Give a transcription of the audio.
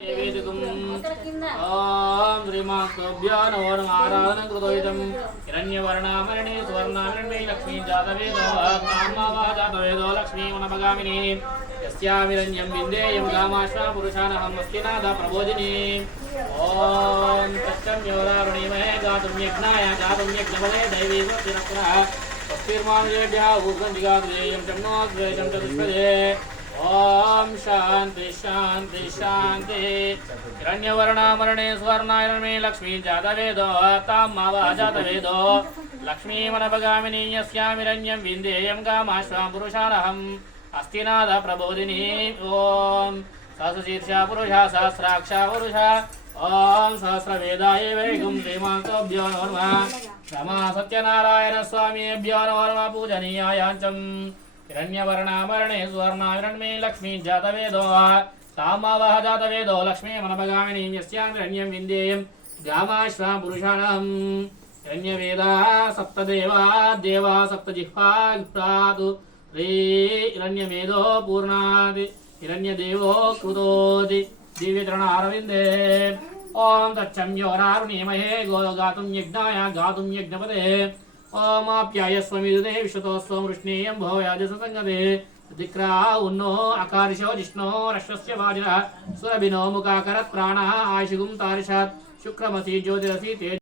ओम श्रीमाभ्यो नमो नमः आराधनं कृतोइदं हिरण्यवर्णामरणे सुवर्णामरणे लक्ष्मी जातवेदो कामावाजातवेदो लक्ष्मी मनपगामिनी यस्यामिरण्यं विन्देयं कामाश्वा पुरुषानहं मस्तिनाद प्रबोधिनी ओम तच्चं योरारुणीमहे गातुं यज्ञाय गातुं यज्ञबले दैवी स्वस्तिरक्षणः स्वस्तिर्मानुजेभ्यः ऊर्ध्वं नो द्वेषं च दुष्पदे ओम शांति शांति शांति हिरण्यवर्णामरणे स्वर्णायरणे लक्ष्मी जातवेदो ताम्मावा जातवेदो लक्ष्मी मनपगामिनी यस्यामिरण्यं विन्देयं कामाश्वां पुरुषानहम् अस्तिनाद प्रबोधिनी ओम सहस्रशीर्षा पुरुषा सहस्राक्षा पुरुषा ओम सहस्रवेदाय वैगुं श्रीमान्तेभ्यो नमः रमा सत्यनारायण स्वामीभ्यो नमः पूजनीयायाञ्चम् हिरण्यवर्णामरणे सुवर्णामरणे लक्ष्मी जातवेदो तामावः जातवेदो लक्ष्मी मनपगामिनी यस्यामिरण्यं विन्देयं गामाश्वा पुरुषाणम् हिरण्यवेदा सप्तदेवा देवा सप्तजिह्वा प्रातु हिरण्यमेधो पूर्णादि हिरण्यदेवो कृतोदि दिव्यचरणारविन्दे ओम तच्चं योरारुणीमहे गातुं यज्ञाय गातुं यज्ञपदे ओमाप्यायस्वमिदुदे विश्वतोस्वं वृष्णेयं भवयाजससंगते दिक्रा उन्नो अकारिशो जिष्णो रश्वस्य वाजिनः सुरभिनो मुखाकरत् प्राणः आशिगुं तारिषात् शुक्रमसि ज्योतिरसि तेज